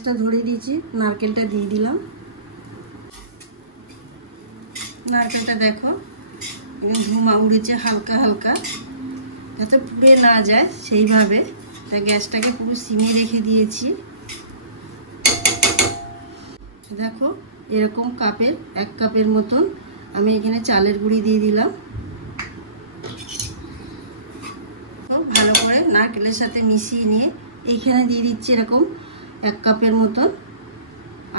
গ্যাসটা ধরিয়ে দিয়েছি, নারকেলটা দিয়ে দিলাম। নারকেলটা দেখো ধুমা উড়েছে হালকা হালকা, যাতে পুড়ে না যায় সেইভাবে। তাই গ্যাসটাকে পুরো সিমে রেখে দিয়েছি। দেখো এরকম কাপের 1 কাপের মতন আমি এখানে চালের গুঁড়ি দিয়ে দিলাম। ভালো করে নারকেলের সাথে মিশিয়ে নিয়ে এইখানে দিয়ে দিচ্ছি এরকম 1 কাপের মতন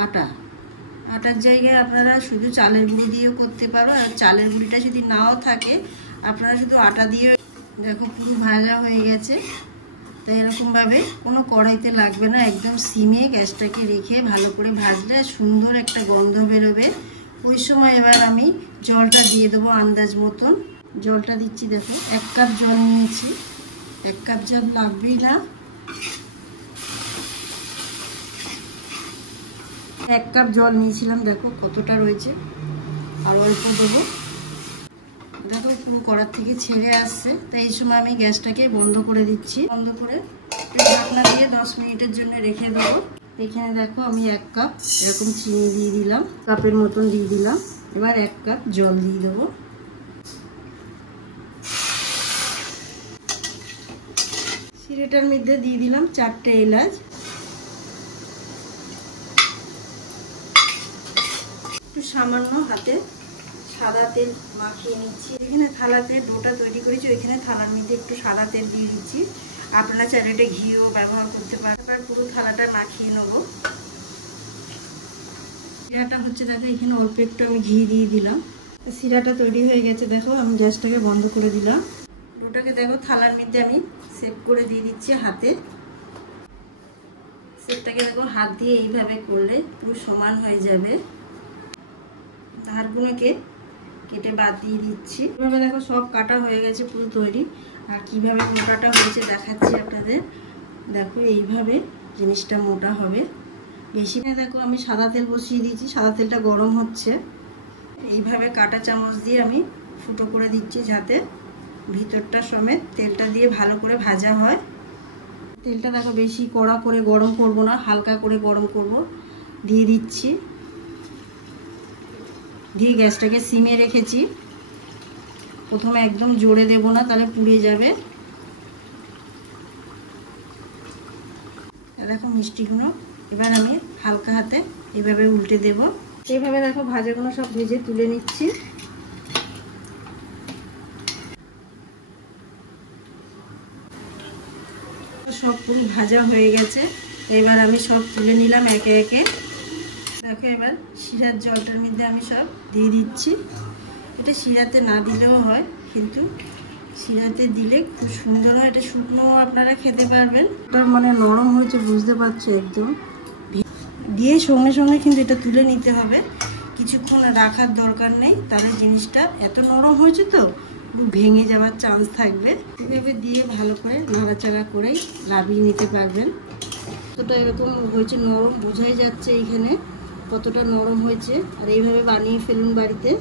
আটা। আটার জায়গায় আপনারা শুধু চালের গুঁড়ি দিয়েও করতে পারো, আর চালের গুঁড়িটা যদি নাও থাকে আপনারা শুধু আটা দিয়ে। দেখো পুরো ভাজা হয়ে গেছে। তাই এরকমভাবে কোনো কড়াইতে লাগবে না, একদম সিমে গ্যাসটাকে রেখে ভালো করে ভাজলে সুন্দর একটা গন্ধ বেরোবে। ওই সময় এবার আমি জলটা দিয়ে দেবো আন্দাজ মতন। জলটা দিচ্ছি, দেখো 1 কাপ জল নিয়েছি। 1 কাপ জল লাগবেই না, 1 কাপ জল নিয়েছিলাম, দেখো কতটা রয়েছে, আর অল্প দেবো। দেখো পুরো কড়ার থেকে ছেড়ে আসছে। তাই এই সময় আমি গ্যাসটাকে বন্ধ করে দিচ্ছি। বন্ধ করে ঢাকনা দিয়ে 10 মিনিটের জন্য রেখে দেবো। এখানে দেখো আমি 1 কাপ এরকম চিনি দিয়ে দিলাম, কাপের মতন দিয়ে দিলাম। এবার 1 কাপ জল দিয়ে দেবো। শিরাটার মধ্যে দিয়ে দিলাম 4টে এলাচ। একটু সামান্য হাতে সাদা তেল মাখিয়ে নিচ্ছি। এখানে থালাতে ডোটা তৈরি করেছি, ওইখানে থালার মধ্যে একটু সাদা তেল দিয়ে দিচ্ছি। আপনারা চাইলে এটা ঘিও ব্যবহার করতে পারেন। এবার পুরো থালাটা মাখিয়ে নেব। শিরাটা হচ্ছে, দেখো এখানে অল্প একটু আমি ঘি দিয়ে দিলাম। শিরাটা তৈরি হয়ে গেছে। দেখো আমি গ্যাসটাকে বন্ধ করে দিলাম। ডোটাকে দেখো থালার মধ্যে আমি সেভ করে দিয়ে দিচ্ছি হাতে। সেভটাকে দেখো হাত দিয়ে এইভাবে করলে পুরো সমান হয়ে যাবে। ধারগুলোকে কেটে বাদ দিয়ে দিচ্ছি। এভাবে দেখো সব কাটা হয়ে গেছে, পুরো তৈরি। আর কিভাবে মোটাটা হয়েছে দেখাচ্ছি আপনাদের। দেখো এইভাবে জিনিসটা মোটা হবে। বেশি না, দেখো আমি সাদা তেল বসিয়ে দিয়েছি, সাদা তেলটা গরম হচ্ছে। এইভাবে কাটা চামচ দিয়ে আমি ফুটো করে দিচ্ছি, যাতে ভিতরটা সমেত তেলটা দিয়ে ভালো করে ভাজা হয়। তেলটা দেখো বেশি কড়া করে গরম করব না, হালকা করে গরম করব। দিয়ে দিচ্ছি, দিয়ে গ্যাসটাকে সিমে রেখেছি। প্রথমে একদম জোরে দেব না, তাহলে পুড়ে যাবে। দেখো মিষ্টিগুলো এবার আমি হালকা হাতে এইভাবে উল্টে দেব। এইভাবে দেখো ভাজাগুলো সব ভেজে তুলে নিচ্ছি। সব পুরো ভাজা হয়ে গেছে। এবার আমি সব তুলে নিলাম একে একে। দেখো এবার শিরার জলটার মধ্যে আমি সব দিয়ে দিচ্ছি। এটা শিরাতে না দিলেও হয়, কিন্তু শিরাতে দিলে খুব সুন্দর হয়। এটা শুকনো আপনারা খেতে পারবেন। এটা মানে নরম হয়েছে, বুঝতে পারছো একদম। দিয়ে সঙ্গে সঙ্গে কিন্তু এটা তুলে নিতে হবে, কিছুক্ষণ রাখার দরকার নেই। তাহলে জিনিসটা এত নরম হয়েছে তো ভেঙে যাওয়ার চান্স থাকবে। এভাবে দিয়ে ভালো করে নাড়াচাড়া করেই লাভিয়ে নিতে পারবেন। কতটা এরকম হয়েছে নরম বোঝাই যাচ্ছে এইখানে কতটা নরম হয়েছে। আর এইভাবে বানিয়ে ফেলুন বাড়িতে।